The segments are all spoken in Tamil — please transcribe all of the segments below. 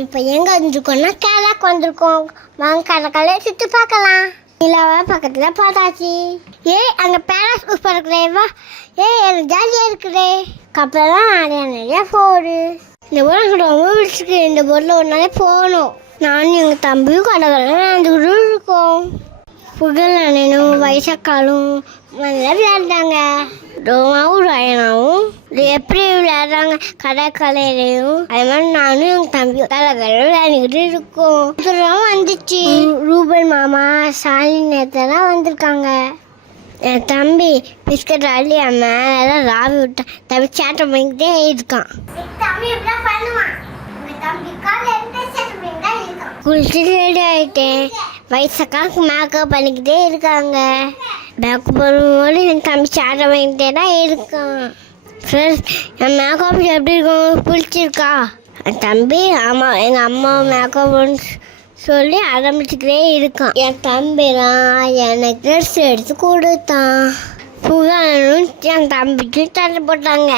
இப்போ எங்கே வந்துருக்கோம்னா கேரளாக்கு வந்திருக்கோம். வாங்க கடற்கரை சுற்றி பார்க்கலாம். நிலாவை பக்கத்தில் பார்த்தாச்சு. அங்கே பேரஸ் சூப்பர் இருக்கிறேவா. எனக்கு ஜாலியாக இருக்குதே. கப்பலாம் நிறைய போடு. இந்த போர்டு எனக்கு ரொம்ப பிடிச்சிருக்கு. இந்த போர்டில் ஒரு நாளே போகணும். நானும் எங்கள் தம்பியும் கடற்கரை நடந்துக்கிட்டு இருக்கோம். புகழ் அண்ணனும் வயசாக்காலும் நல்லா விளையாடுறாங்க. ரோமாவும் ரயனாவும் எப்படி விளையாடுறாங்க கடற்கரையிலையும். அது மாதிரி நானும் எங்கள் தம்பி கடற்கரை விளையாடிக்கிட்டு இருக்கோம். இதெல்லாம் வந்துச்சு. ரூபன் மாமா சாலின் நேரத்தெல்லாம் வந்திருக்காங்க. என் தம்பி பிஸ்கட் அள்ளி மேலே ராவி விட்டான். தம்பி சேட்டை பண்ணிக்கிட்டே இருக்கான். குளிச்சுட்டு ரெடி ஆகிட்டேன். வயசாக்காக்கு மேக்கப் பண்ணிக்கிட்டே இருக்காங்க. மேக்கப் பண்ணும்போது என் தம்பி சேட்டை பண்ணிக்கிட்டே தான் இருக்கான். ஃப்ரெண்ட்ஸ், என் மேக்கப் எப்படி இருக்கும் பிடிச்சிருக்கா? என் தம்பி ஆமாம் எங்கள் அம்மா மேக்கப் சொல்லி ஆரம்பிச்சுக்கிட்டே இருக்கான். என் தம்பிலாம் எனக்கு ட்ரெஸ் எடுத்து கொடுத்தான். புகழும் என் தம்பிக்கும் சண்டை போட்டாங்க.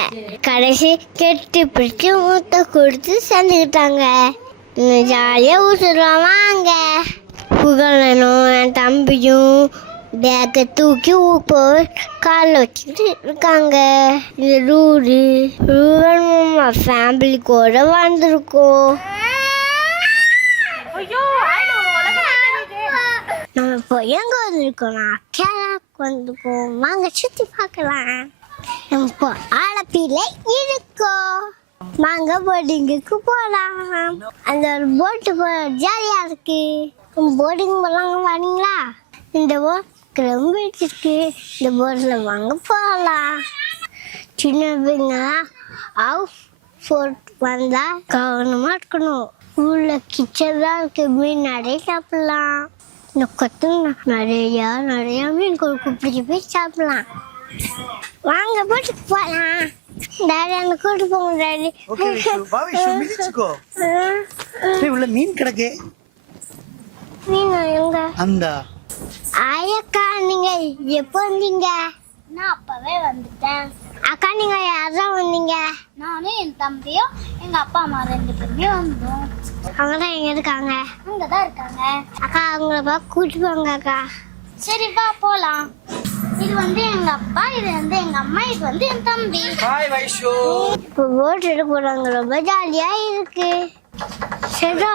கடைசி கெட்டி பிடிச்சி ஊற்ற கொடுத்து சேர்ந்துக்கிட்டாங்க. ஜாலியாக ஊற்றுலாம் வாங்க. புகழனும் என் தம்பியும் பேக்கை தூக்கி போய் காலில் வச்சுக்கிட்டு இருக்காங்க. இது ரூபன் ஃபேமிலி கூட வந்திருக்கோம். நம்ம இப்போ எங்கே வந்திருக்கோம்னா கேரளாக்கு வந்திருக்கோம். வாங்க சுற்றி பார்க்கலாம். நம்ம இப்போ ஆலப்பியில் இருக்கோம். வாங்க போட்டிங்குக்கு போகலாம். அந்த ஒரு போட்டு ஜாலியாக இருக்கு. போட்டிங் போகலாம் வரீங்களா? இந்த போட் ரொம்ப பிடிச்சிருக்கு. இந்த போட்டில் வாங்க போகலாம். சின்ன பிள்ளைங்களாம் ஹவுஸ் போட் வந்தால் கவனமாக இருக்கணும். உள்ள கிச்சன் தான் இருக்கு. மீன் நிறைய சாப்பிடலாம். இந்த கொத்துங்க நிறையா மீன் கூப்பிட்டு போய் சாப்பிடலாம். வாங்க போட்டுக்கு போகலாம். டாடி அந்த கூட்டு போங்க டாடி. மீன் கிடக்கு. மீன் எங்க? அந்த ஐயக்கா, நீங்க எப்போ வந்தீங்க? நான் அப்பவே வந்துட்டேன். அக்கா, நீங்க யாரெல்லாம் வந்தீங்க? நானும் என் தம்பியும் எங்க அப்பா அம்மா 2 பேருமே வந்தோம். அவங்க தான் எங்க இருக்காங்க? அங்கதான் இருக்காங்க. அக்கா, அவங்கள பார்க்க கூட்டிட்டு போங்க அக்கா. சரி வா போலாம். இது வந்து எங்க அப்பா, இது வந்து எங்க அம்மா, இது வந்து என் தம்பி. ஹாய் வைஷு. இப்போ போட் எடுக்க போறாங்க. ரொம்ப ஜாலியா இருக்கு. சரிடா,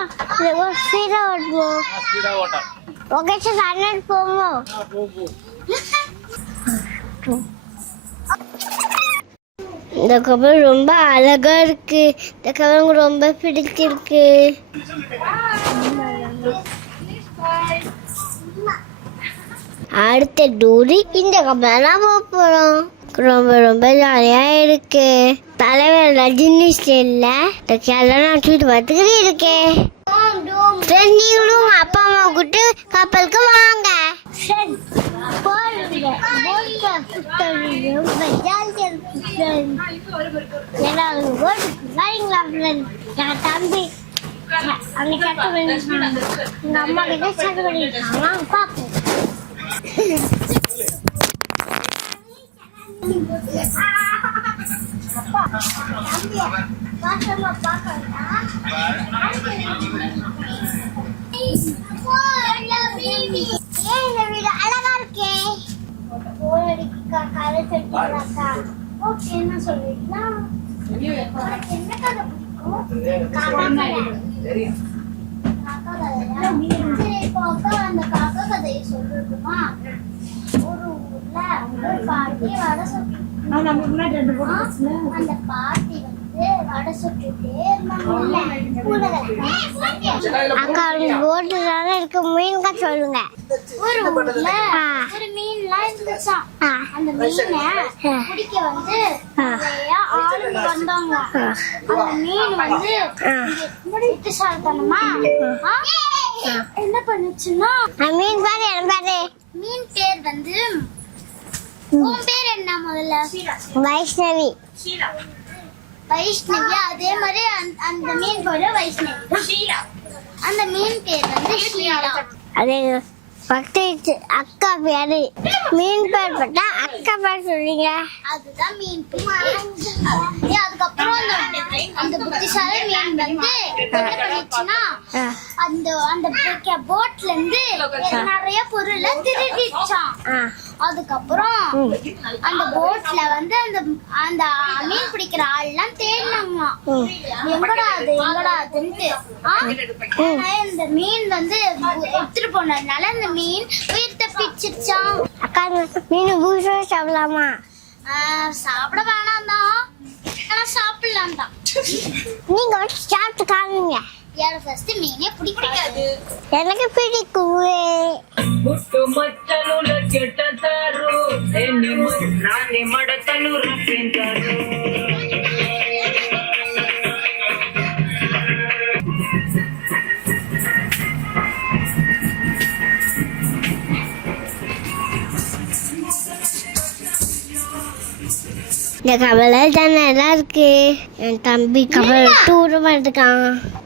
ஸ்பீடா ஓட்டுவோம். ஓகே சார், அண்ணன் போவோம். இந்த கப்பல் ரொம்ப அழகா இருக்கு. இந்த கப்பல் ரொம்ப பிடிச்சிருக்கு. அடுத்த டூரி இந்த கப்பல் தான் போக போறோம். ரொம்ப ஜாலியா இருக்கு. தலைவர் ரஜினி ஸ்டைல்ல இந்த கேரளா நான் சுற்றி பார்த்துக்கிட்டு இருக்கேன். நீங்களும் அப்பா அம்மா கூட்டு கப்பலுக்கு வாங்க. தம்பி அங்க எங்க அம்மா கிட்ட சட்டை பண்ணிருக்காங்க. பாப்போம். அழகா இருக்கே. என்ன சொல்லிக்கலாம்? என்ன கதை பிடிக்கும்? அந்த காக்கா கதையை சொல்லட்டுமா? ஒரு ஊர்ல ஒரு பாட்டி வடை சுட்டு. அந்த பாட்டி வந்து வடை சுட்டுட்டே இருந்தாங்க. அக்கா, போட்டு இருக்க மீன்கா சொல்லுங்க. ஒரு ஊர்ல ஒரு மீன்லாம் இருந்துச்சாம். அந்த மீனை பிடிக்க வந்து நிறைய ஆளுங்க வந்தாங்க. அந்த மீன் வந்து புத்திசாலித்தனமா என்ன பண்ணுச்சுன்னா, மீன் பாரு என்ன பாரு. மீன் பேர் வந்து, உன் பேர் என்ன முதல்ல? வைஷ்ணவி. வைஷ்ணவி. அதே மாதிரி அந்த மீன் பேரு வைஷ்ணவி. அந்த மீன் பேர் வந்து ஷீலா. அதே பக்கத்து அக்கா பேரு மீன் பேர் பட்டா அக்கா பேர் சொல்றீங்க. அதுதான் மீன் பேர். அதுக்கப்புறம் அந்த புத்திசாலி மீன் வந்து என்ன பண்ணிச்சுன்னா அந்த போட்ல இருந்து நிறைய பொருளை திருடிச்சான். அதுக்கப்புறம் அந்த போட்ல வந்து அந்த மீன் பிடிக்கிற ஆள்லாம் தேடினாங்களாம். எங்கடாதுன்ட்டு இந்த மீன் வந்து எடுத்துட்டு போனதுனால அந்த மீன் உயிர் தப்பிச்சிருச்சான். அக்கா மீன் பூசா சாப்பிடலாமா? சாப்பிட வேணாம் தான், ஆனா சாப்பிடலாம் தான். நீங்க சாப்பிட்டு காமிங்க. யார ஃபர்ஸ்ட் மீனே பிடிக்காது. எனக்கு பிடிக்குவே. పుట్టు మచ్చలుల చెట్టతారు నాని మడతలు రప్పించారు. இந்த கவலை தான் நல்லா இருக்கு. என் தம்பி கவலை தூரமா இருக்கான்.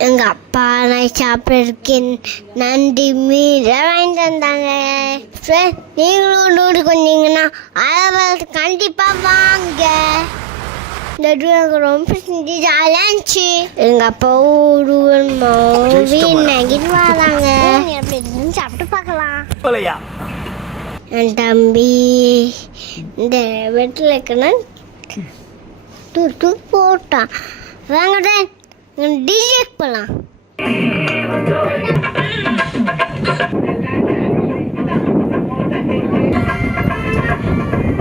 எங்க அப்பா நான் சாப்பிட்றதுக்கேன் நன்றி மீற வாங்கிட்டு வந்தாங்க. நீங்களும் டூர் கொஞ்சீங்கன்னா அதை கண்டிப்பா வாங்க. இந்த டூர் எனக்கு ரொம்ப செஞ்சு ஜாலியா இருந்துச்சு. எங்க அப்பா ஒரு வீண் வாங்கிட்டு வராங்க. எப்படி இருக்குன்னு சாப்பிட்டு பார்க்கலாம். என் தம்பி இந்த வீட்டில் இருக்கணும் தூக்கி போட்டான். வாங்க டிஜே போகலாம்.